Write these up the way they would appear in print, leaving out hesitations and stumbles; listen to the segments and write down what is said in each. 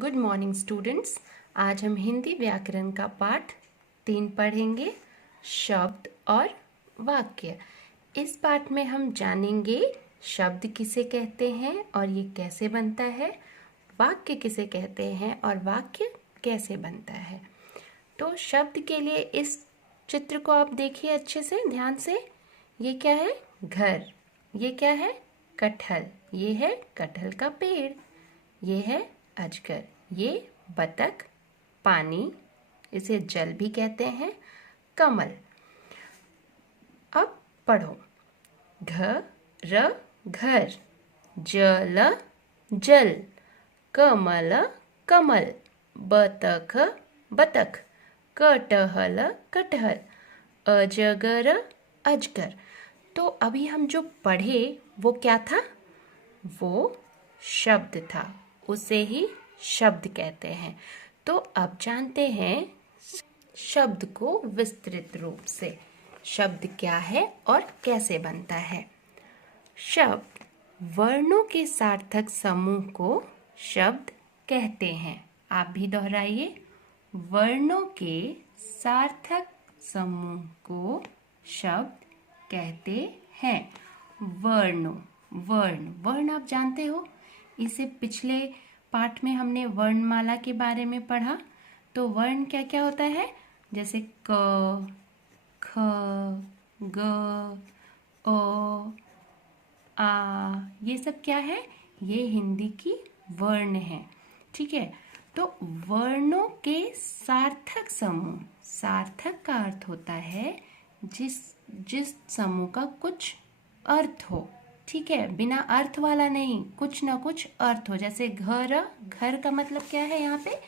Good morning students. आज हम हिंदी व्याकरण का पाठ 3 पढ़ेंगे, शब्द और वाक्य। इस पाठ में हम जानेंगे शब्द किसे कहते हैं और ये कैसे बनता है, वाक्य किसे कहते हैं और वाक्य कैसे बनता है। तो शब्द के लिए इस चित्र को आप देखिए अच्छे से, ध्यान से। ये क्या है? घर। ये क्या है? कटहल। ये है कटहल का पेड़। ये है अजगर। ये बतख। पानी, इसे जल भी कहते हैं। कमल। अब पढ़ो। घर, घर। जल, जल। कमल, कमल। बतख, बतख। कटहल, कटहल। अजगर, अजगर। तो अभी हम जो पढ़े वो क्या था? वो शब्द था, उसे ही शब्द कहते हैं। तो अब जानते हैं शब्द को विस्तृत रूप से। शब्द क्या है और कैसे बनता है? शब्द वर्णों के सार्थक समूह को शब्द कहते हैं। आप भी दोहराइए। वर्णों के सार्थक समूह को शब्द कहते हैं। वर्णों, वर्ण, वर्ण आप जानते हो। इसे पिछले पाठ में हमने वर्णमाला के बारे में पढ़ा। तो वर्ण क्या क्या होता है? जैसे क, ख, ग, अ, आ, ये सब क्या है? ये हिंदी की वर्ण है। ठीक है। तो वर्णों के सार्थक समूह, सार्थक का अर्थ होता है जिस जिस समूह का कुछ अर्थ हो। ठीक है, बिना अर्थ वाला नहीं, कुछ ना कुछ अर्थ हो। जैसे घर, घर का मतलब क्या है यहाँ पे?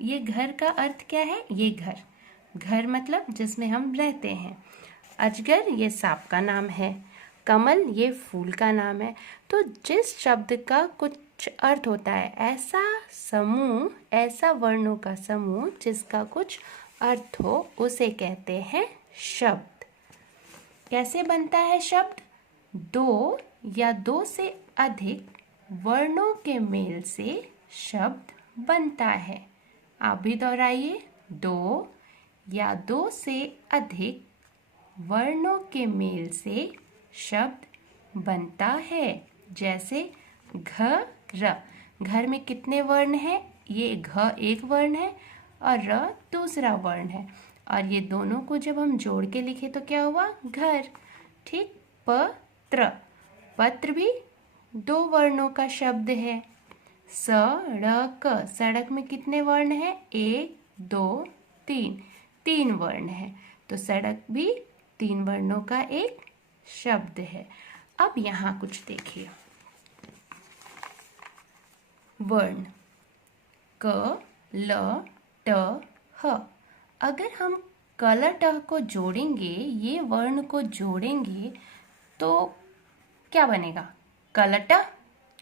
ये घर का अर्थ क्या है? ये घर, घर मतलब जिसमें हम रहते हैं। अजगर, ये सांप का नाम है। कमल, ये फूल का नाम है। तो जिस शब्द का कुछ अर्थ होता है, ऐसा समूह, ऐसा वर्णों का समूह जिसका कुछ अर्थ हो, उसे कहते हैं शब्द। कैसे बनता है शब्द? दो या दो से अधिक वर्णों के मेल से शब्द बनता है। आप भी दोहराइए। दो या दो से अधिक वर्णों के मेल से शब्द बनता है। जैसे घर, घर में कितने वर्ण हैं? ये घ एक वर्ण है और र दूसरा वर्ण है, और ये दोनों को जब हम जोड़ के लिखे तो क्या हुआ? घर। ठीक। पत्र, पत्र भी दो वर्णों का शब्द है। सड़क, सड़क में कितने वर्ण हैं? एक, दो, तीन, तीन वर्ण है। तो सड़क भी तीन वर्णों का एक शब्द है। अब यहाँ कुछ देखिए। वर्ण क, ल, ट, ह। अगर हम क, ल, ट को जोड़ेंगे, ये वर्ण को जोड़ेंगे तो क्या बनेगा? कलट।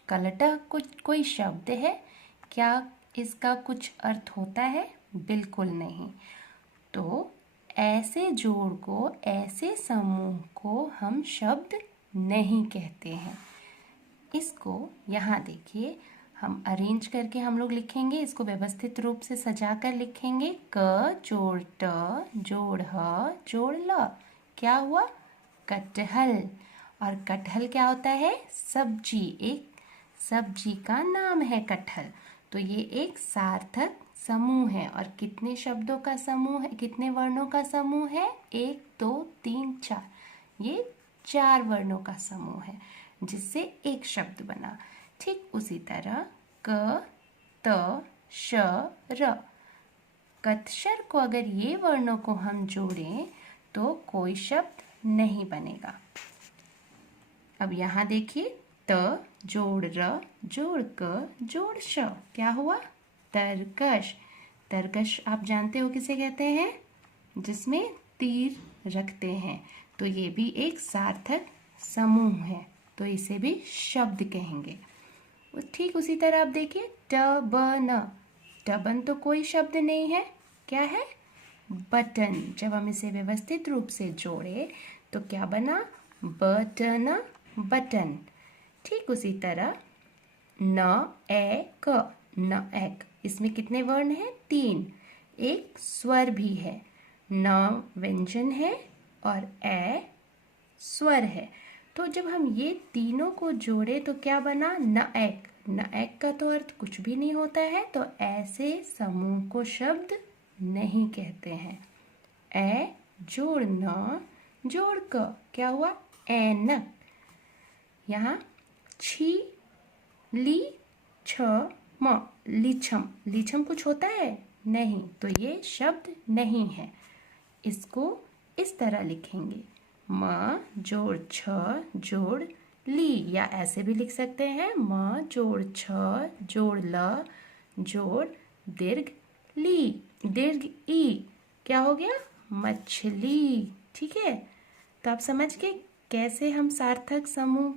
कलट कोई शब्द है क्या? इसका कुछ अर्थ होता है? बिल्कुल नहीं। तो ऐसे जोड़ को, ऐसे समूह को हम शब्द नहीं कहते हैं। इसको यहाँ देखिए, हम अरेंज करके हम लोग लिखेंगे, इसको व्यवस्थित रूप से सजा कर लिखेंगे। क जोड़ ट जोड़ ह जोड़ ल, क्या हुआ? कटहल। और कटहल क्या होता है? सब्जी, एक सब्जी का नाम है कटहल। तो ये एक सार्थक समूह है। और कितने शब्दों का समूह है? कितने वर्णों का समूह है? एक, दो, तीन, चार। ये चार वर्णों का समूह है जिससे एक शब्द बना। ठीक उसी तरह क, त, श, र। कत्शर को अगर ये वर्णों को हम जोड़ें तो कोई शब्द नहीं बनेगा। अब यहाँ देखिए, त जोड़ र जोड़ क जोड़ श, क्या हुआ? तरकश। तरकश आप जानते हो किसे कहते हैं? जिसमें तीर रखते हैं। तो ये भी एक सार्थक समूह है, तो इसे भी शब्द कहेंगे। ठीक उसी तरह आप देखिए, टबन। टबन तो कोई शब्द नहीं है, क्या है? बटन। जब हम इसे व्यवस्थित रूप से जोड़े तो क्या बना? Button, button. ठीक उसी तरह न, ए, क। न एक। इसमें कितने वर्ण हैं? 3। एक स्वर भी है, न व्यंजन है और ए स्वर है। तो जब हम ये तीनों को जोड़े तो क्या बना? न एक। न एक का तो अर्थ कुछ भी नहीं होता है, तो ऐसे समूह को शब्द नहीं कहते हैं। ए जोड़ न जोड़ क क्या हुआ? ऐनक। यहाँ छी ली छ म लिछम। लिछम कुछ होता है? नहीं, तो ये शब्द नहीं है। इसको इस तरह लिखेंगे, म जोड़ छ जोड़ ली, या ऐसे भी लिख सकते हैं, म जोड़ छ जोड़ ल जोड़ दीर्घ ली, दीर्घ ई। क्या हो गया? मछली। ठीक है, तो आप समझ गए कैसे हम सार्थक समूह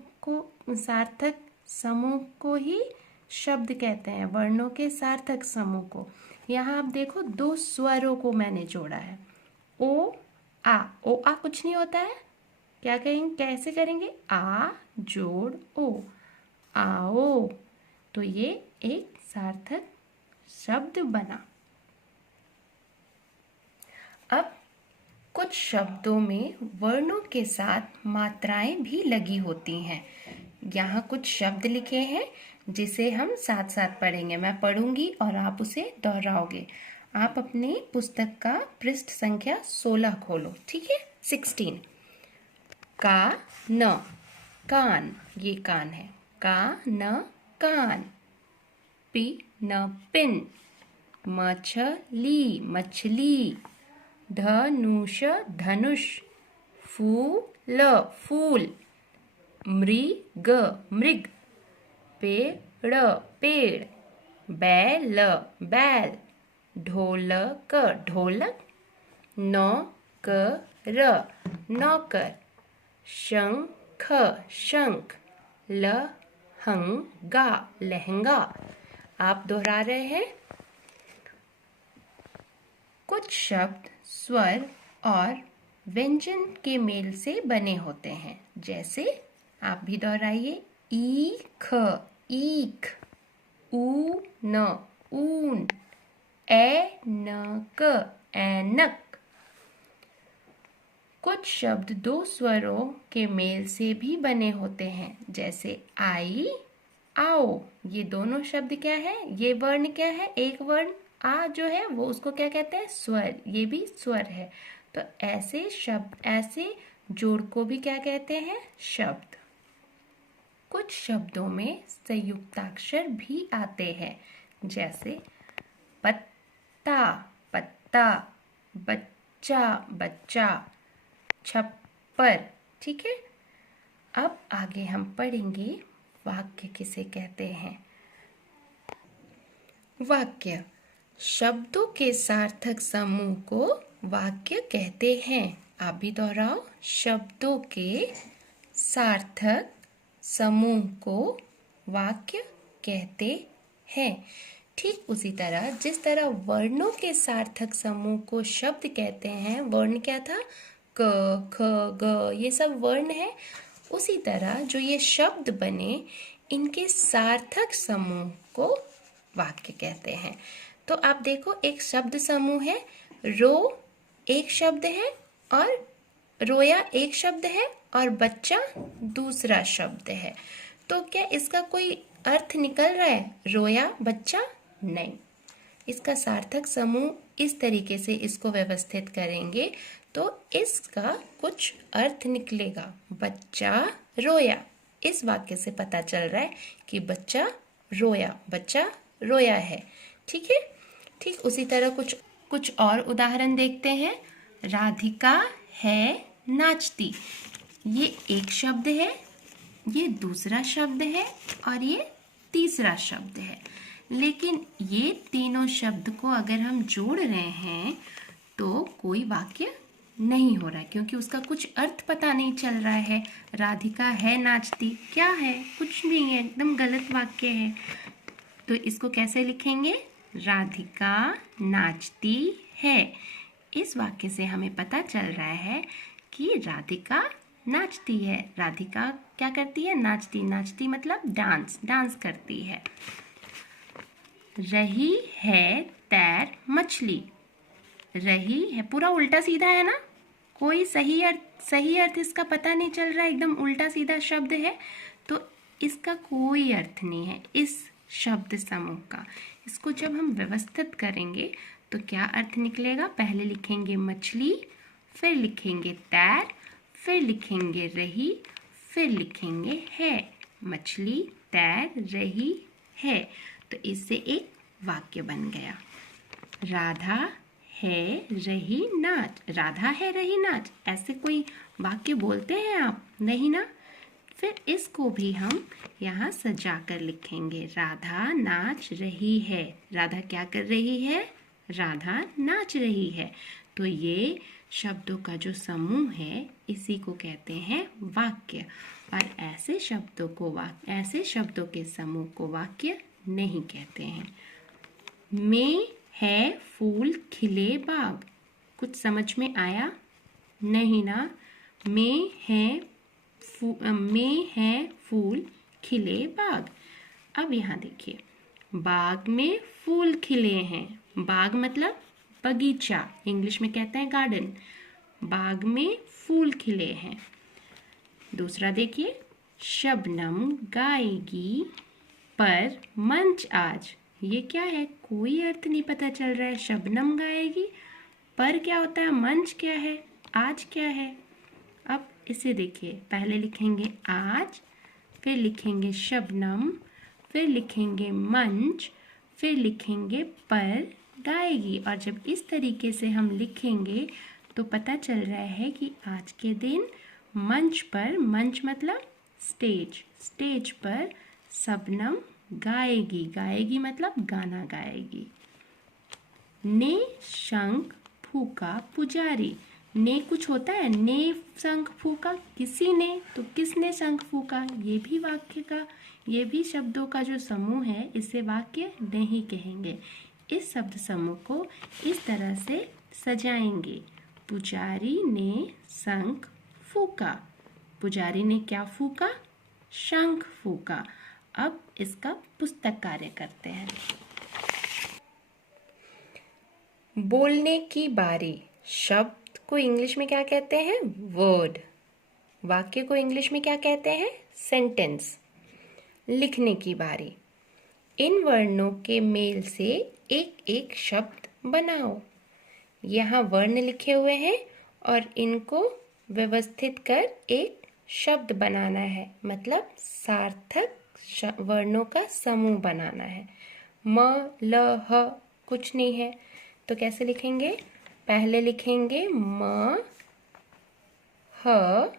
को ही शब्द कहते हैं, वर्णों के सार्थक समूह को। यहाँ आप देखो 2 स्वरों को मैंने जोड़ा है, ओ आ। ओ आ कुछ नहीं होता है, क्या कहेंगे? कैसे करेंगे? आ जोड़ ओ, आओ। तो ये एक सार्थक शब्द बना। अब कुछ शब्दों में वर्णों के साथ मात्राएं भी लगी होती हैं। यहाँ कुछ शब्द लिखे हैं जिसे हम साथ साथ पढ़ेंगे। मैं पढ़ूंगी और आप उसे दोहराओगे। आप अपनी पुस्तक का पृष्ठ संख्या 16 खोलो। ठीक है, 16। का न कान, ये कान है। का न कान। पी न पिन, मछली मछली। धनुष धनुष। फूल फूल। मृग मृग। पेड़ पेड़। बैल बैल। ढोलक ढोलक। नौकर नौकर। शंख शंख। लहंगा लहंगा। आप दोहरा रहे हैं। कुछ शब्द स्वर और व्यंजन के मेल से बने होते हैं, जैसे आप भी दोहराइए, ईख ईख। ऊन ऊन। ऐनक ऐनक। कुछ शब्द 2 स्वरों के मेल से भी बने होते हैं, जैसे आई आओ। ये दोनों शब्द क्या है? ये वर्ण क्या है? एक वर्ण आ जो है वो उसको क्या कहते हैं? स्वर। ये भी स्वर है। तो ऐसे शब्द, ऐसे जोड़ को भी क्या कहते हैं? शब्द। कुछ शब्दों में संयुक्ताक्षर भी आते हैं, जैसे पत्ता पत्ता, बच्चा बच्चा, छप्पर। ठीक है, अब आगे हम पढ़ेंगे वाक्य किसे कहते हैं। वाक्य शब्दों के सार्थक समूह को वाक्य कहते हैं। आप भी दोहराओ, शब्दों के सार्थक समूह को वाक्य कहते हैं। ठीक उसी तरह जिस तरह वर्णों के सार्थक समूह को शब्द कहते हैं, वर्ण क्या था? क ख ग, ये सब वर्ण है। उसी तरह जो ये शब्द बने, इनके सार्थक समूह को वाक्य कहते हैं। तो आप देखो, एक शब्द समूह है, रो एक शब्द है और रोया एक शब्द है और बच्चा दूसरा शब्द है। तो क्या इसका कोई अर्थ निकल रहा है? रोया बच्चा? नहीं। इसका सार्थक समूह इस तरीके से इसको व्यवस्थित करेंगे तो इसका कुछ अर्थ निकलेगा। बच्चा रोया, इस वाक्य से पता चल रहा है कि बच्चा रोया है। ठीक है, ठीक उसी तरह कुछ और उदाहरण देखते हैं। राधिका है नाचती, ये एक शब्द है, ये दूसरा शब्द है और ये तीसरा शब्द है। लेकिन ये तीनों शब्द को अगर हम जोड़ रहे हैं तो कोई वाक्य नहीं हो रहा है, क्योंकि उसका कुछ अर्थ पता नहीं चल रहा है। राधिका है नाचती, क्या है? कुछ नहीं है, एकदम गलत वाक्य है। तो इसको कैसे लिखेंगे? राधिका नाचती है। इस वाक्य से हमें पता चल रहा है कि राधिका नाचती है। राधिका क्या करती है? नाचती। नाचती मतलब डांस करती है। रही है तैर मछली। रही है पूरा उल्टा सीधा है ना, कोई सही अर्थ इसका पता नहीं चल रहा है, एकदम उल्टा सीधा शब्द है, तो इसका कोई अर्थ नहीं है इस शब्द समूह का। इसको जब हम व्यवस्थित करेंगे तो क्या अर्थ निकलेगा? पहले लिखेंगे मछली, फिर लिखेंगे तैर, फिर लिखेंगे रही, फिर लिखेंगे है। मछली तैर रही है, तो इससे एक वाक्य बन गया। राधा है रही नाच। राधा है रही नाच, ऐसे कोई वाक्य बोलते हैं आप? नहीं ना। फिर इसको भी हम यहाँ सजा कर लिखेंगे। राधा नाच रही है। राधा क्या कर रही है? राधा नाच रही है। तो ये शब्दों का जो समूह है इसी को कहते हैं वाक्य। और ऐसे शब्दों के समूह को वाक्य नहीं कहते हैं। में है फूल खिले बाग। कुछ समझ में आया? नहीं ना। में है फूल खिले बाग। अब यहाँ देखिए, बाग में फूल खिले हैं। बाग मतलब बगीचा, इंग्लिश में कहते हैं गार्डन। बाग में फूल खिले हैं। दूसरा देखिए, शबनम गाएगी पर मंच आज। ये क्या है? कोई अर्थ नहीं पता चल रहा है। शबनम गाएगी, पर क्या होता है? मंच क्या है? आज क्या है? अब इसे देखिए, पहले लिखेंगे आज, फिर लिखेंगे शबनम, फिर लिखेंगे मंच, फिर लिखेंगे पर गाएगी। और जब इस तरीके से हम लिखेंगे तो पता चल रहा है कि आज के दिन मंच पर, मंच मतलब स्टेज, स्टेज पर शबनम गाएगी। गाएगी मतलब गाना गाएगी। ने शंख फूका पुजारी। ने कुछ होता है? ने शंख फूका किसी ने, तो किसने शंख फूका? ये भी शब्दों का जो समूह है इसे वाक्य नहीं कहेंगे। इस शब्द समूह को इस तरह से सजाएंगे। पुजारी ने शंख फूका। पुजारी ने क्या फूका? शंख फूका। अब इसका पुस्तक कार्य करते हैं। बोलने की बारी। शब्द को इंग्लिश में क्या कहते हैं? वर्ड। वाक्य को इंग्लिश में क्या कहते हैं? सेंटेंस। लिखने की बारी। इन वर्णों के मेल से एक एक शब्द बनाओ। यहाँ वर्ण लिखे हुए हैं और इनको व्यवस्थित कर एक शब्द बनाना है, मतलब सार्थक वर्णों का समूह बनाना है। म ल ह कुछ नहीं है, तो कैसे लिखेंगे? पहले लिखेंगे म ह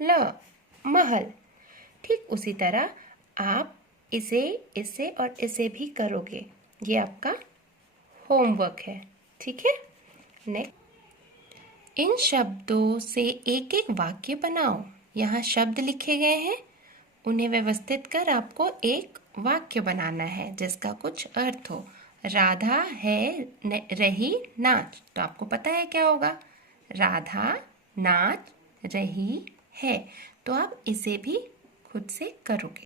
ल, महल। ठीक उसी तरह आप इसे और इसे भी करोगे। ये आपका होमवर्क है, ठीक है। नेक्स्ट, इन शब्दों से एक एक वाक्य बनाओ। यहाँ शब्द लिखे गए हैं, उन्हें व्यवस्थित कर आपको एक वाक्य बनाना है जिसका कुछ अर्थ हो। राधा है रही नाच, तो आपको पता है क्या होगा? राधा नाच रही है। तो आप इसे भी खुद से करोगे।